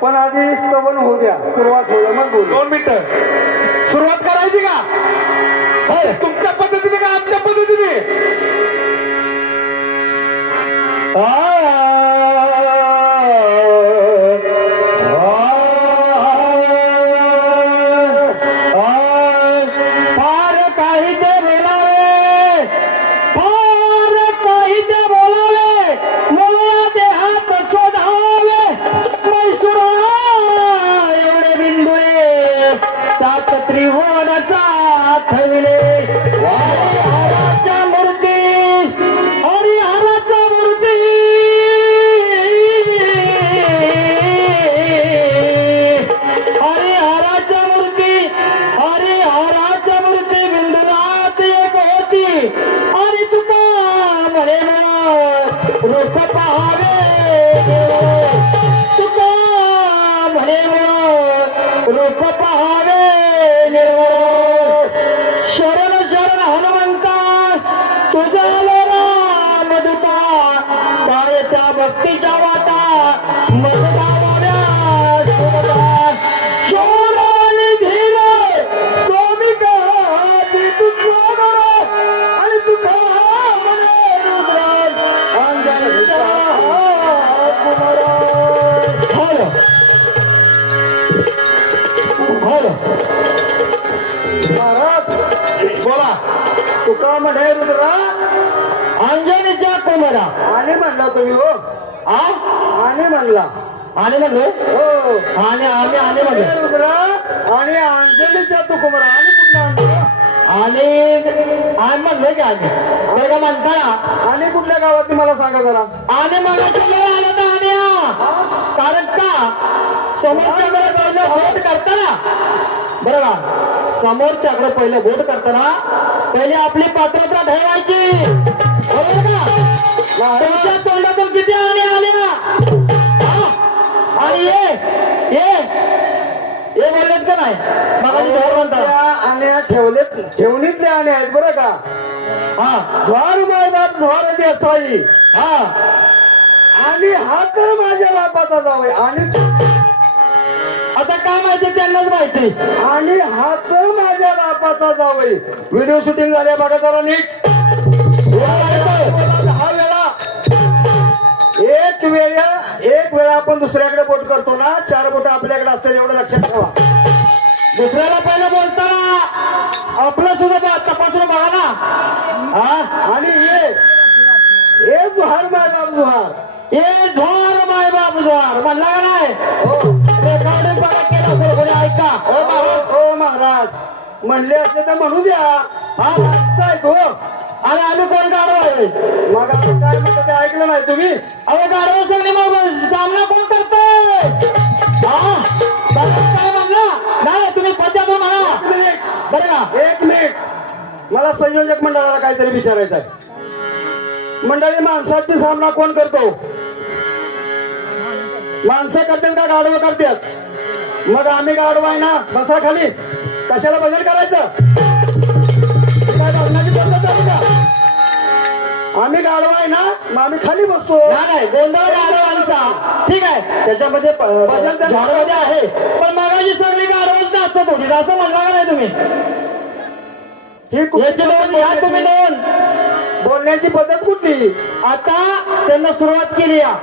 पण आधी स्तवन होऊ द्या. सुरुवात होऊ द्या. मग दोन मिनिटं. सुरुवात करायची का? तुमच्या पद्धत मला आले म्हणलो? हो. आणि आम्ही आले म्हणलो. आणि अंजलीच्या तुकुमरा आणि कुठला अंजली? आणि आम्ही म्हणलोय की आम्ही बरं का म्हणताना आणि कुठल्या गावात मला सांगा जरा. आणि मग आलं तर आणि कारण का? समोरच्याकडे पहिलं वोट करताना. बरं का? समोरच्याकडे पहिलं वोट करताना पहिले आपली पात्रता ठेवायची बरोबर का? तुमच्या तोंडातून किती आल्या त्या आण्या ठेवलेत ठेवणीतल्या आण्या आहेत बरं का? हा झोर मैदान झोर देसाई हा. आणि हा तर माझ्या बापाचा जावय आणि आता काय माहिती त्यांनाच माहिती? आणि हा तर माझ्या बापाचा जावय व्हिडिओ शूटिंग झाले बघा जरा नीट. हा वेळा. एक वेळा एक वेळा आपण दुसऱ्याकडे बोट करतो ना चार बोट आपल्याकडे असते एवढं लक्षात ठेवा. दुसऱ्याला पहिला बोलता ए झोर माय बाप झोर म्हणला का नाही? हो. रेकॉर्डिंग बघा केलं असेल कोणी ऐका. ओ महाराज. ओ महाराज. म्हणले असले तर म्हणू द्या. हा माणसं तो. आणि आम्ही कोण गाडवाय मग आपण काय म्हणतो ते ऐकलं नाही तुम्ही? अहो गाडवा सगळे मग सामना कोण करतोय? हा? काय म्हणला? नाही तुम्ही पद्यातून म्हणा मिनिट. बरं का? एक मिनिट. मला संयोजक मंडळाला काहीतरी विचारायचं आहे. मंडळी माणसाची सामना कोण करतो? माणसं करतात का गाडवं करतात मग आम्ही गाडवा आहे ना बसा खाली. कशाला बदल करायचं? आम्ही गाडवा आहे ना मग आम्ही खाली बसतो. नाही गोंधळ गाडवांचा ठीक आहे त्याच्यामध्ये झाडमध्ये आहे. पण मगाची सगळी गाडवच नाचत होती असं म्हणला का नाही तुम्ही? ही याची घ्या तुम्ही नोंद बोलण्याची पद्धत कुठली? आता त्यांना सुरुवात केली या.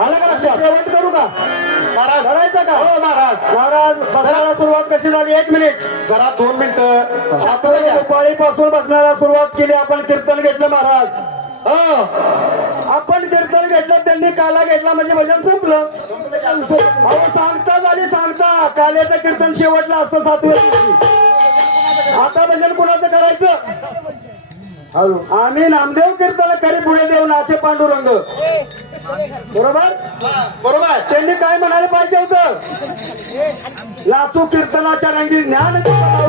आलं का लक्षात? शेवट करू का? महाराज करायचं का? हो महाराज. महाराज बसायला सुरुवात कशी झाली? एक मिनिट. जरा दोन मिनिटं. आपण दुपारी पासून बसण्याला सुरुवात केली. आपण कीर्तन घेतलं महाराज. हो. आपण कीर्तन घेतलं त्यांनी काला घेतला म्हणजे भजन संपलं. अहो सांगता झाली सांगता. काल्याचं कीर्तन शेवटला असतं सातव्या आता भजन कुणाचं करायचं? आम्ही नामदेव कीर्तन करी पुढे देव नाचे पांडुरंग. बरोबर? बरोबर. त्यांनी काय म्हणायला पाहिजे होतं? नाचू कीर्तनाच्या रंगी ज्ञान किंवा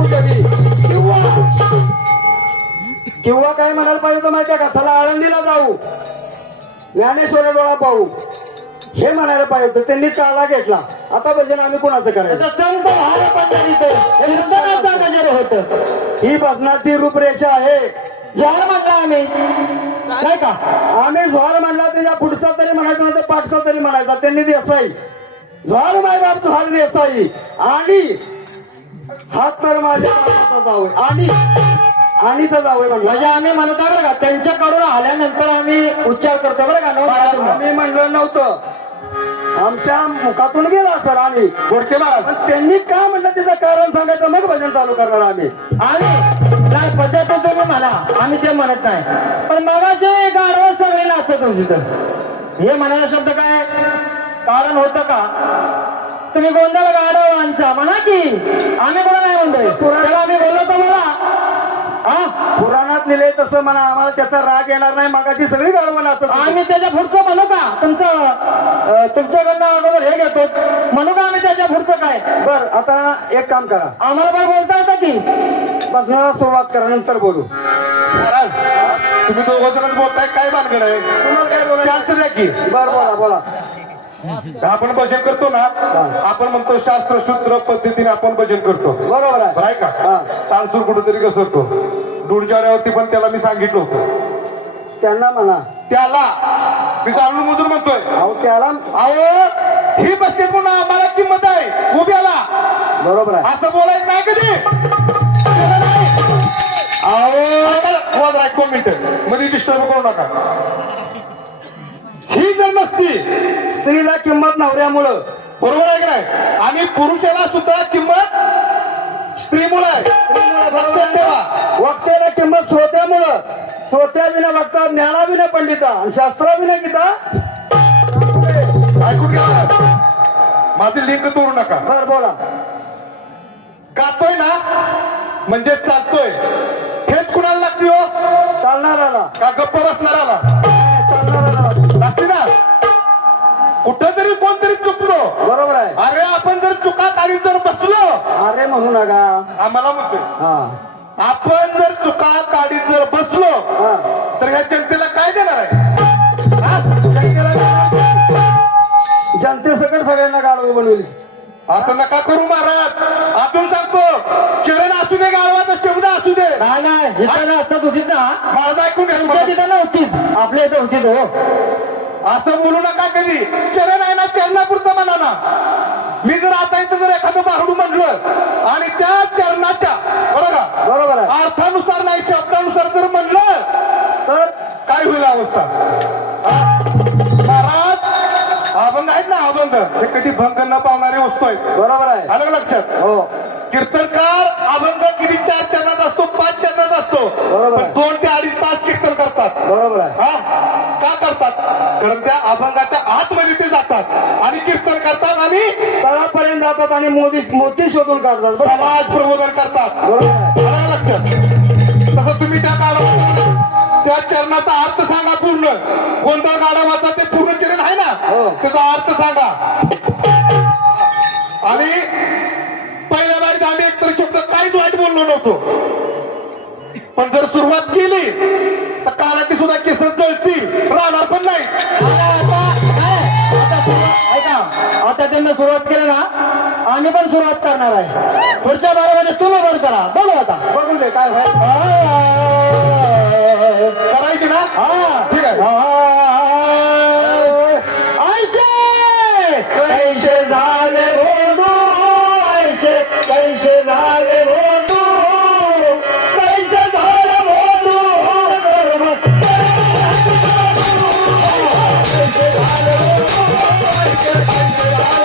किंवा काय म्हणायला पाहिजे होतं माहितीये का? चला आळंदीला जाऊ. ज्ञानेश्वर डोळा पाहू. हे म्हणायला पाहिजे होतं. त्यांनी काला घेतला. आता भजन आम्ही कोणाचं करायचं? संत होत ही भजनाची रूपरेषा आहे. जहर म्हटलं आम्ही. नाही का? आम्ही झोर म्हणला त्याच्या पुढचा तरी म्हणायचा नाही तर पाठचा तरी म्हणायचा. त्यांनी देसाई झालं माय बाप झालं देसाई आणि हात तर माझ्या जावं आणि आणीचा जावं म्हणलं म्हणजे आम्ही म्हणत आहे बरं का त्यांच्याकडून आल्यानंतर आम्ही उच्चार करतो बरं का आम्ही म्हणलं नव्हतं. आमच्या मुखातून गेला सर आणि गोडके महाराज पण त्यांनी का म्हणलं त्याचं कारण सांगायचं? मग भजन चालू करणार आम्ही. आणि नाही पद्धत तुम्ही म्हणा. आम्ही ते म्हणत नाही. पण मगाचे गाडवं सगळे नाचत होते तिथं. हे म्हणायला शब्द काय? कारण होतं का? तुम्ही गोंधळ गाडव आमचा. म्हणा की आम्ही कोणा नाही म्हणतोय? त्याला आम्ही बोललो तर मला हा? पुराणात लिहिले तसं म्हणा. आम्हाला त्याचा राग येणार नाही. मागाची सगळी गाडवं नाचत होती. आम्ही त्याच्या पुढचं म्हणू का? तुमचं तुमच्याकडनं अगोदर हे घेतो. म्हणू का आम्ही त्याच्या पुढचं काय? बर आता एक काम करा. आम्हाला पण बोलता येतं की? बसण्याला सुरुवात करा नंतर बोलू. महाराज तुम्ही दोघं जण बोलताय काय भानगड आहे? तुम्हाला काय बोलायचं? द्या की. बर बोला बोला. आपण भजन करतो ना आपण म्हणतो शास्त्र शूद्र पद्धतीने आपण भजन करतो. बरोबर आहे. आहे का? हा. तालसूर कुठेतरी घसरतो. डुडजाऱ्यावरती पण त्याला मी सांगितलं होतं. त्यांना म्हणा. त्याला. मी जाणून मुजून म्हणतोय. अहो त्याला अहो ही बसते पुन्हा आम्हाला किंमत आहे. उभ्याला. बरोबर आहे. असं बोलायचं नाही कधी. दोन मिनिटं मध्ये डिस्टर्ब करू नका. ही जर नसती स्त्रीला किंमत नवऱ्यामुळं. बरोबर आहे का नाही? आणि पुरुषाला सुद्धा किंमत स्त्रीमुळे लक्षात ठेवा. वक्त्याला किंमत श्रोत्यामुळं. श्रोत्या विना वक्ता ज्ञाना विना पंडिता आणि शास्त्रा विना गीता. ऐकून घ्या. माझी लिंक तोडू नका. बर बोला. गातोय ना? म्हणजे चालतोय. चालणाराला का गप्प बसणाराला ना कुठं तरी कोणतरी चुकलो. बरोबर आहे. अरे आपण जर चुका काढी जर बसलो. अरे म्हणू नका. आम्हाला म्हणतोय. हा. आपण जर चुका काढीत जर बसलो हा. तर ह्या जनतेला काय देणार आहे? हा? जनतेसकट सगळ्यांना गाडवी बनवली. असं नका करू महाराज. अजून सांगतो चरण असू दे दे नाही नाही असतात होतीच ना महाराज ऐकून घ्या तुमच्या मला. तिथं नव्हतीच आपल्या इथं होतीच हो असं बोलू नका कधी. चरण आहे ना चरणापुरतं म्हणा ना मी जर आता इथं जर एखादं बारडू म्हणलं आणि त्या चरणाच्या बरं का? बरोबर आहे. अर्थानुसार नाही शब्दानुसार जर म्हणलं तर काय होईल अवस्था? हा? महाराज अभंग आहेत ना अभंग? हे कधी भंग न पावणारी वस्तू आहेत. बरोबर आहे. आलं का लक्षात? हो. कीर्तनकार अभंग किती चार चरणात असतो पाच चरणात असतो बरोबर. पण दोन ते अडीच तास कीर्तन करतात बरोबर आहे. हा? का करतात? कारण त्या अभंगाच्या आतमध्ये ते जातात आणि कीर्तन करतात आणि तळापर्यंत जातात आणि मोदी मोती शोधून काढतात. बरोबर समाज प्रबोधन करतात. बरोबर आहे. आलं का लक्षात? तसं तुम्ही त्या काळात त्या चरणाचा अर्थ सांगा पूर्ण. गोंधळ गाढवाचा ते पूर्ण चरण आहे ना? हो. त्याचा अर्थ सांगा. त्यांना सुरुवात केली ना आम्ही पण सुरुवात करणार आहे. पुढच्या बारामध्ये तुम्ही बंद करा. बघू आता. बघू दे काय करायची ना? हा. ठीक आहे. कैसे झाले